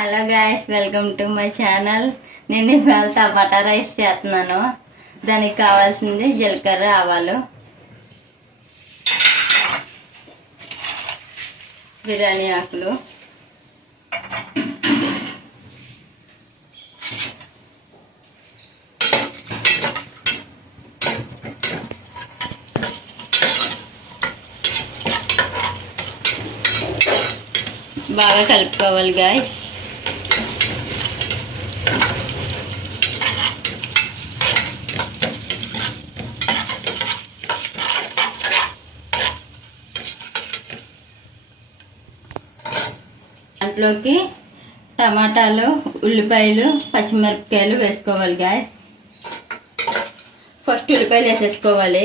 Hello guys, welcome to my channel. నేను ఇవాళ టమాటా rice చేస్తున్నాను. దానికి కావాల్సింది జీలకర్ర, ఆవాలు, బిర్యానీ ఆకులు, బాగా కలుపుకోవాలి గాయస్. దాంట్లోకి టమాటాలు, ఉల్లిపాయలు, పచ్చిమిరపకాయలు వేసుకోవాలి గాయస్. ఫస్ట్ ఉల్లిపాయలు వేసేసుకోవాలి,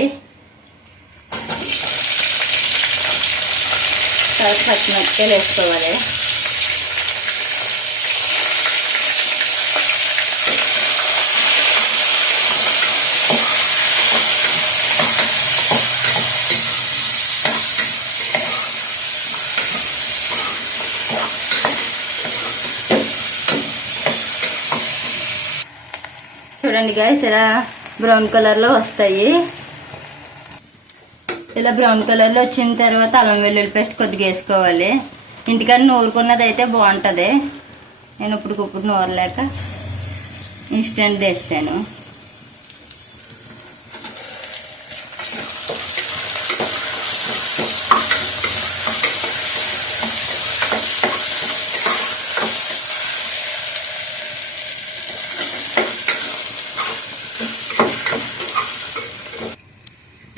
తర్వాత పచ్చిమిరపకాయలు వేసుకోవాలి. చూడండి గాయస్, ఇలా బ్రౌన్ కలర్లో వస్తాయి. ఇలా బ్రౌన్ కలర్లో వచ్చిన తర్వాత అల్లం వెల్లుల్లి పేస్ట్ కొద్దిగా వేసుకోవాలి. ఇంటికాడ నూరుకున్నది అయితే బాగుంటుంది. నేను ఇప్పుడు నూరలేక ఇన్స్టెంట్ వేస్తాను.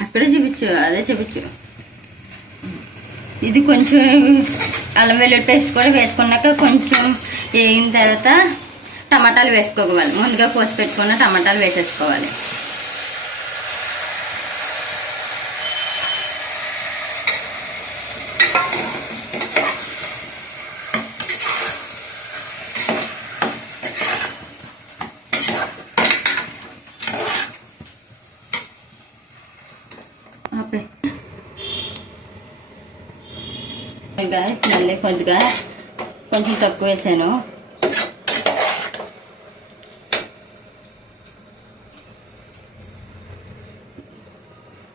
అక్కడే చూపించు, అదే చూపించు. ఇది కొంచెం అల్లం వెల్లుల్లి పేస్ట్ కూడా వేసుకున్నాక కొంచెం వేగిన తర్వాత టమాటాలు వేసుకోవాలి. ముందుగా కోసి పెట్టుకున్న టమాటాలు వేసేసుకోవాలి. మళ్ళీ కొద్దిగా కొంచెం తక్కువ వేసాను.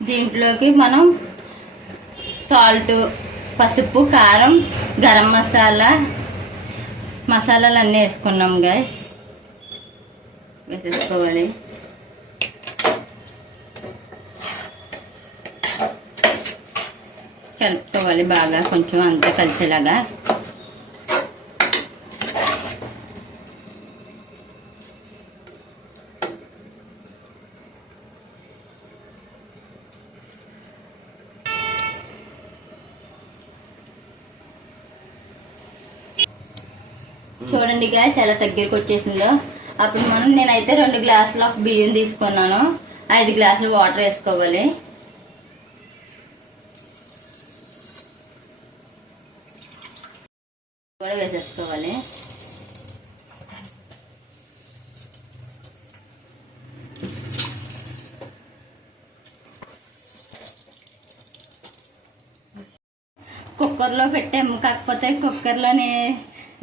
దీంట్లోకి మనం సాల్ట్, పసుపు, కారం, గరం మసాలాలు అన్నీ వేసుకున్నాం గాయస్. వేసేసుకోవాలి. కలుపుకోవాలి బాగా, కొంచెం అంతా కలిసేలాగా. చూడండి గాయస్ ఎలా దగ్గరికి వచ్చేసిందో. అప్పుడు నేనైతే 2 గ్లాసుల బియ్యం తీసుకున్నాను. 5 గ్లాసులు వాటర్ వేసుకోవాలి. కూడా వేసేసుకోవాలి. కుక్కర్లో పెట్టాము, కాకపోతే కుక్కర్లోనే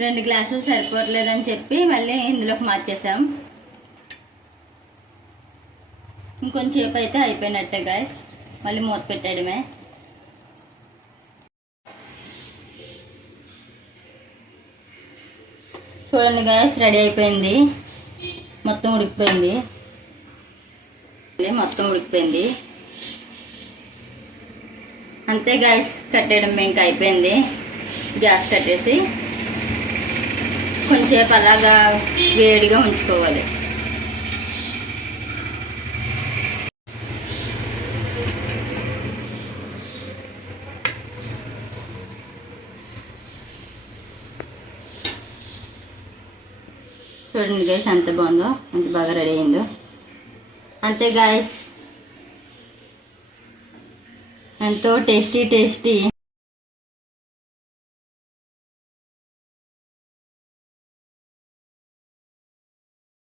2 గ్లాసులు సరిపోవట్లేదని చెప్పి మళ్ళీ ఇందులోకి మార్చేసాం. ఇంకొంచెంసేపు అయితే అయిపోయినట్టే గాయస్. మళ్ళీ మూత పెట్టేయడమే. చూడండి గాయస్, రెడీ అయిపోయింది. మొత్తం ఉడికిపోయింది. అంతే గాయస్, కట్టేయడం ఇంకా అయిపోయింది. గ్యాస్ కట్టేసి కొంచెంసేపు అలాగా వేడిగా ఉంచుకోవాలి. చూడండి గైస్, ఎంత బాగుందో, ఎంత బాగా రెడీ అయిందో. అంతే గాయస్, ఎంతో టేస్టీ